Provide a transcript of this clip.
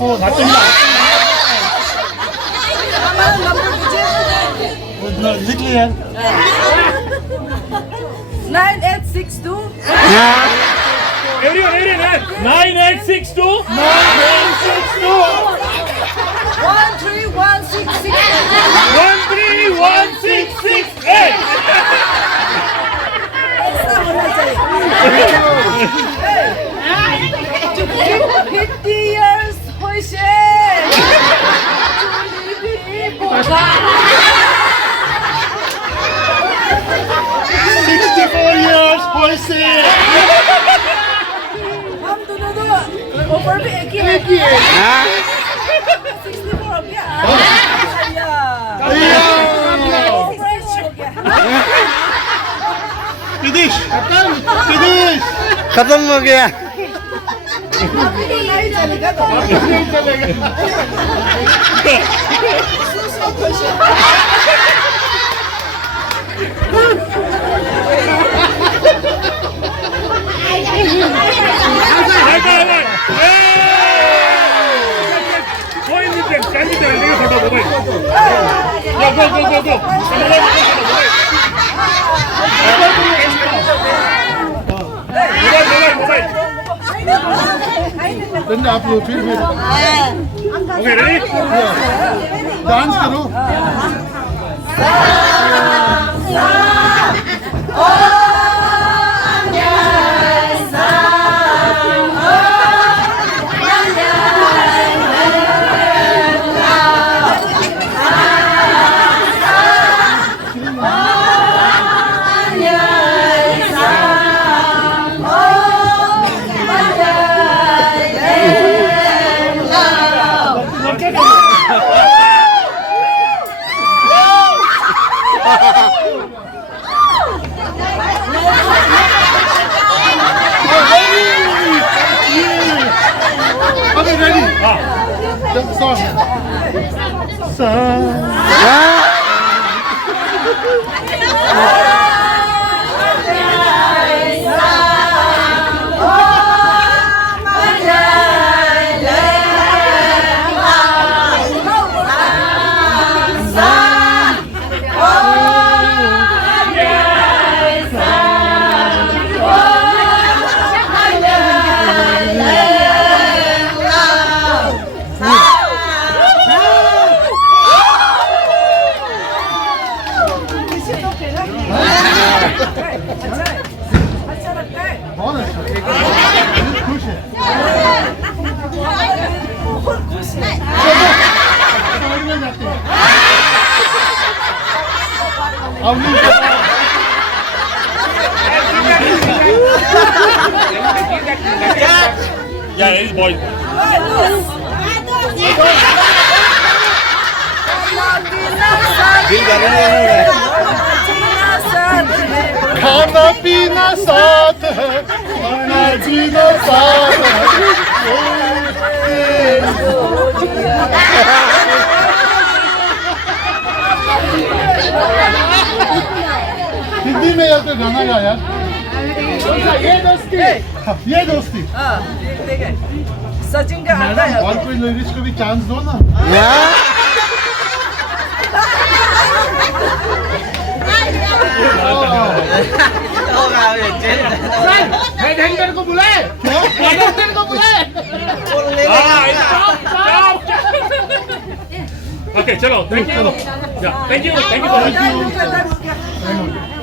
4. लिख लिया 9862 Everyone, 9862 962 131668. 50 years होइसे 64 years होइसे हम दोनों तो ऊपर भी एक ही है 64 हो गया फिनिश फिनिश खत्म हो गया। नहीं चलेगा तो नहीं चलेगा then आप लोग फिर Okay, ready? डांस करो Okay, ready? The song. अच्छा लगता है बहुत अच्छा खुश है बहुत खुश है समझ में जाते हैं अब Yeah, it is boys. खाना पीना साथ है खाना जीना साथ है हिंदी में यार तो गाना गा यार ये दोस्ती सचिन का आता है और कोई लिरिक्स को भी चांस दो ना हेडहंटर को बुलाए क्या हेडहंटर को बुलाए Okay, chalo. Thank you. Yeah, thank you. Thank you so much.